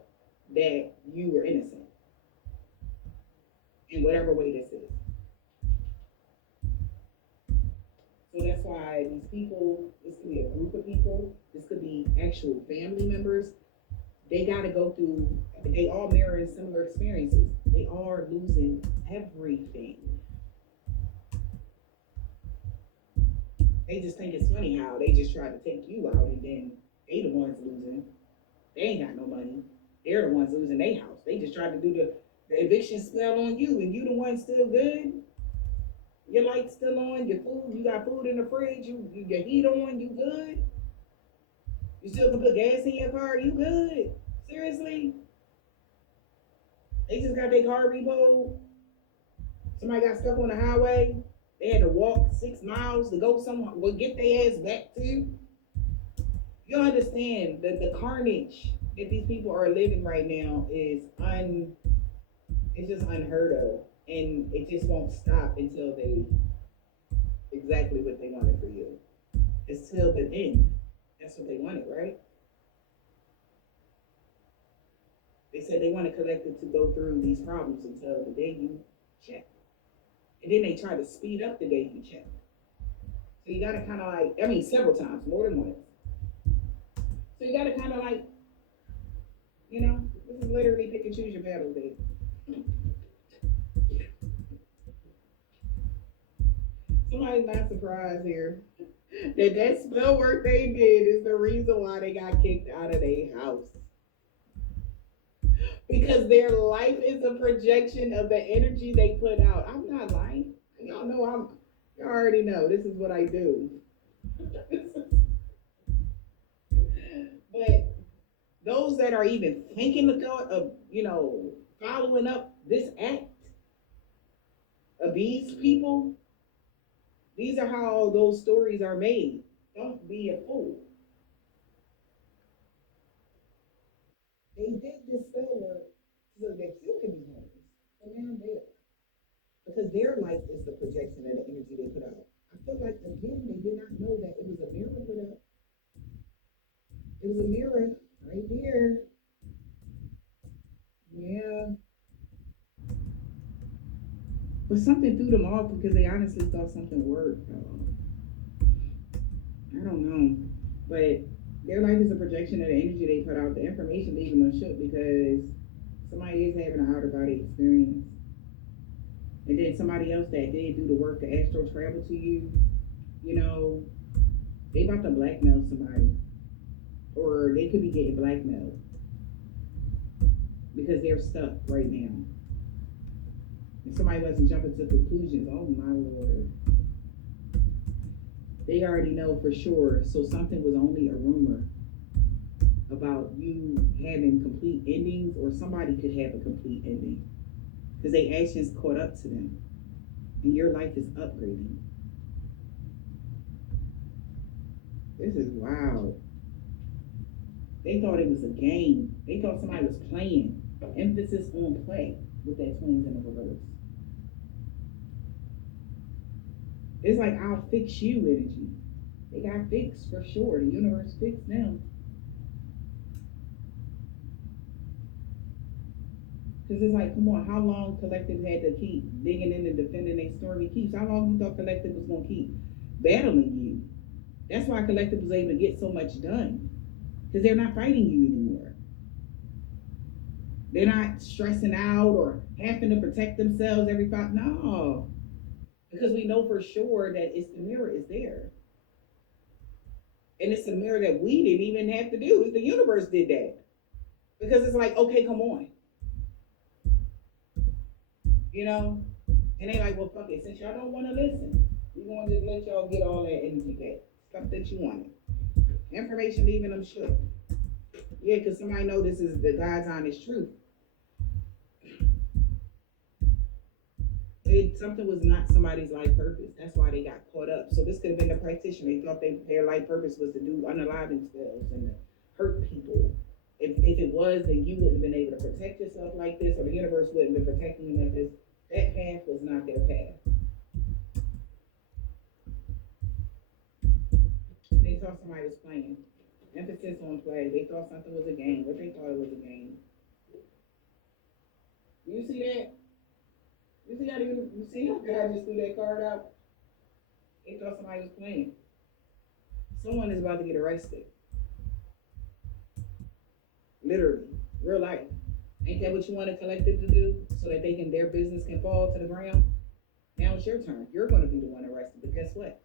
that you were innocent in whatever way this is. So that's why these people, this could be a group of people, this could be actual family members, they got to go through, they all mirror similar experiences. They are losing everything. They just think it's funny how they just try to take you out and then they the ones losing. They ain't got no money. They're the ones losing their house. They just tried to do the eviction spell on you and you the one still good. Your light's still on, your food, you got food in the fridge, your heat on, you good? You still can put gas in your car, you good? Seriously? They just got their car repoed. Somebody got stuck on the highway. They had to walk 6 miles to go somewhere, well, get their ass back to you. You understand that the carnage that these people are living right now is it's just unheard of. And it just won't stop until they exactly what they wanted for you. It's till the end. That's what they wanted, right? They said they want a collective to go through these problems until the day you check. And then they try to speed up the day you check. So you gotta kind of like, I mean, several times, more than once. So you gotta kind of like, you know, this is literally pick and choose your battles, baby. Somebody's not surprised here that spell work they did is the reason why they got kicked out of their house. Because their life is a projection of the energy they put out. I'm not lying. Y'all know y'all already know this is what I do. But those that are even thinking of, you know, following up this act of these people, these are how those stories are made. Don't be a fool. They did this spell work so that you can be homeless. And now they're, because their life is the projection of the energy they put out. I feel like, again, they did not know that it was a mirror put up. It was a mirror right there. Yeah. But something threw them off because they honestly thought something worked. I don't know. But their life is a projection of the energy they put out. The information leaving them shook because somebody is having an outer body experience. And then somebody else that did do the work to astral travel to you, you know, they about to blackmail somebody. Or they could be getting blackmailed. Because they're stuck right now. And somebody wasn't jumping to conclusions. Oh my Lord. They already know for sure. So something was only a rumor about you having complete endings, or somebody could have a complete ending. Because their actions caught up to them. And your life is upgrading. This is wild. They thought it was a game. They thought somebody was playing. Emphasis on play with that twins in the reverse. It's like, I'll fix you energy. They got fixed for sure. The universe fixed them. Because it's like, come on, how long Collective had to keep digging in and defending their story keeps? How long you thought Collective was going to keep battling you? That's why Collective was able to get so much done. Because they're not fighting you anymore. They're not stressing out or having to protect themselves every fight. No. Because we know for sure that it's the mirror is there. And it's a mirror that we didn't even have to do. It's the universe did that. Because it's like, okay, come on. You know? And they like, well, fuck it. Since y'all don't want to listen, we're going to just let y'all get all that energy back. Stuff that you wanted. Information leaving them shook. Yeah, because somebody know this is the God's honest truth. Something was not somebody's life purpose. That's why they got caught up. So this could have been the practitioner. They thought their life purpose was to do unaliving spells and hurt people. If it was, then you wouldn't have been able to protect yourself like this, or the universe wouldn't have been protecting you like this. That path was not their path. They thought somebody was playing. Emphasis on play. They thought something was a game. What they thought it was a game. You see that? You see how you see how I just threw that card out? They thought somebody was playing. Someone is about to get arrested. Literally. Real life. Ain't that what you want a collective to do? So that their business can fall to the ground? Now it's your turn. You're gonna be the one arrested. But guess what?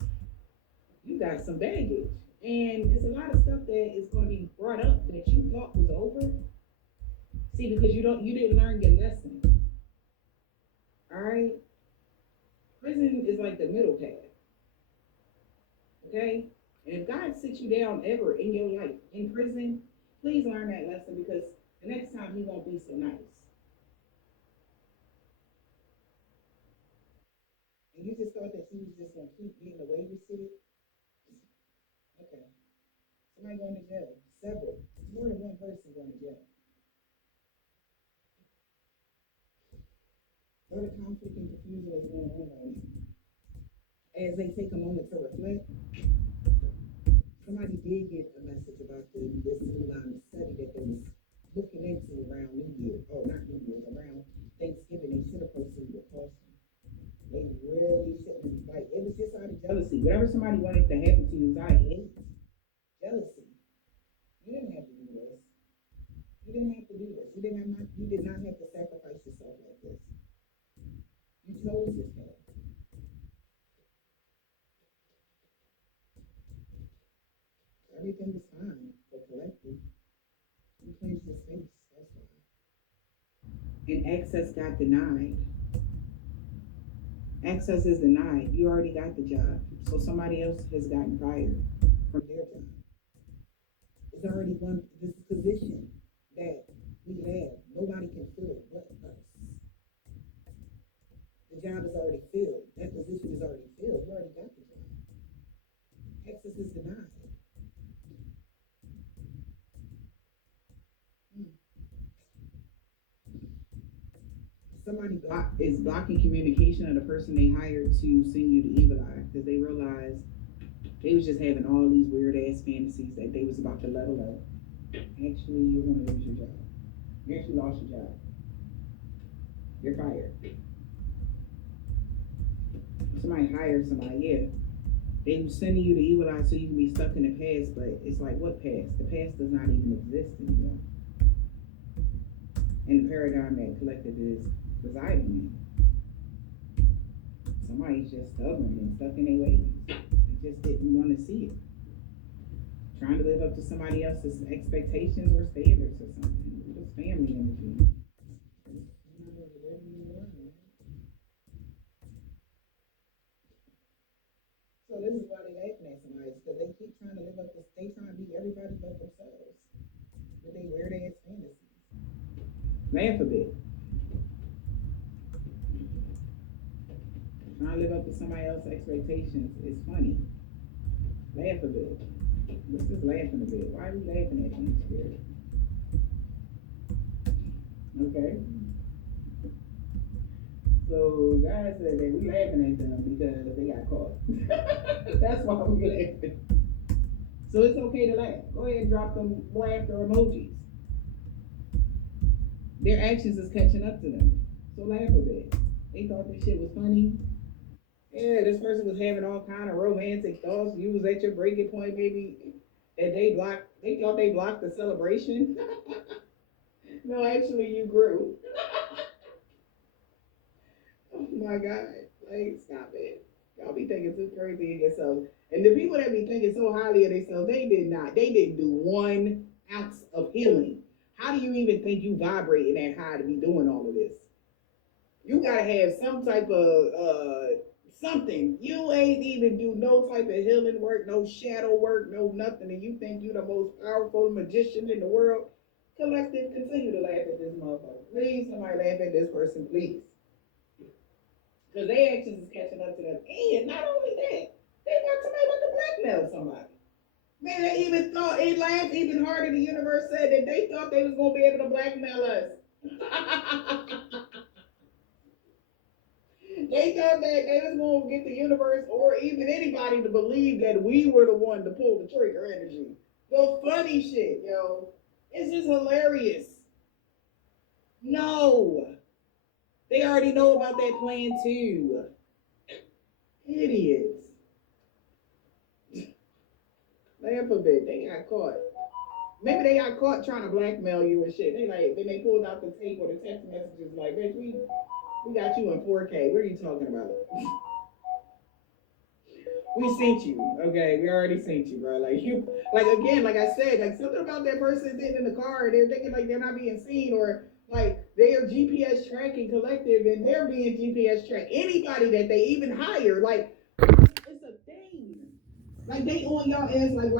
You got some baggage. And there's a lot of stuff that is gonna be brought up that you thought was over. See, because you didn't learn your lesson. Alright? Prison is like the middle path. Okay? And if God sits you down ever in your life in prison, please learn that lesson, because the next time he won't be so nice. And you just thought that he was just gonna keep being the way you see it? Okay. Somebody going to jail. Several. More than one person going to jail. A lot of conflict and confusion is going on right now. As they take a moment to reflect, somebody did get a message about this new line of study that they was looking into around New Year, not New Year, around Thanksgiving. They should have proceeded with caution. They really shouldn't, like, it was just out of jealousy. Whatever somebody wanted to happen to you, I hate jealousy. You didn't have to do this. You didn't have to do this. You did not have to sacrifice yourself like this. You chose this path. Everything was fine for collective. You changed the space, that's why. And access got denied. Access is denied. You already got the job. So somebody else has gotten fired from their job. It's already this position that we have. Nobody can fill it but us. The job is already filled. That position is already filled. You already got the job. Access is denied. Somebody is blocking communication of the person they hired to send you the evil eye, because they realized they was just having all these weird ass fantasies that they was about to level up. Actually, you're gonna lose your job. You actually lost your job. You're fired. Somebody hired somebody, yeah. They were sending you the evil eye so you can be stuck in the past, but it's like, what past? The past does not even exist anymore. And the paradigm that collective is residing in. Somebody's just stubborn and stuck in their ways. They just didn't want to see it. Trying to live up to somebody else's expectations or standards or something. It was family energy. So this is why they laughing at somebody, because they keep trying to live up to, they trying to be everybody but themselves with their weird ass fantasies. Laugh a bit. Trying to live up to somebody else's expectations is funny. Laugh a bit. Let's just laughing a bit. Why are we laughing at them, spirit? Okay. So God said that we laughing at them because they got caught. That's why we laughing. So it's okay to laugh. Go ahead and drop them laughter emojis. Their actions is catching up to them. So laugh a bit. They thought this shit was funny. Yeah, this person was having all kind of romantic thoughts. You was at your breaking point, maybe, and they thought they blocked the celebration. No, actually you grew. Oh my God. Like, stop it. Y'all be thinking too crazy of yourselves. And the people that be thinking so highly of themselves, they didn't do 1 ounce of healing. How do you even think you vibrating that high to be doing all of this? You gotta have some type of something. You ain't even do no type of healing work, no shadow work, no nothing, and you think you the most powerful magician in the world. Collective, continue to laugh at this motherfucker. Please, somebody laugh at this person, please. Because their actions is catching up to them. And not only that, they got somebody about to blackmail somebody. Man, they even thought, it laughed even harder. The universe said that they thought they was going to be able to blackmail us. They thought that they was going to get the universe or even anybody to believe that we were the one to pull the trigger energy. The funny shit, yo. It's just hilarious. No. They already know about that plan too. Idiots. Laugh a bit. They got caught. Maybe they got caught trying to blackmail you and shit. They like, then they pulled out the tape or the text messages like, bitch, we got you in 4K. What are you talking about? We sent you, okay? We already sent you, bro. Like you, like again, like I said, like something about that person sitting in the car, they're thinking like they're not being seen, or like they are GPS tracking collective and they're being GPS tracked. Anybody that they even hire, like it's a thing. Like they on y'all ass like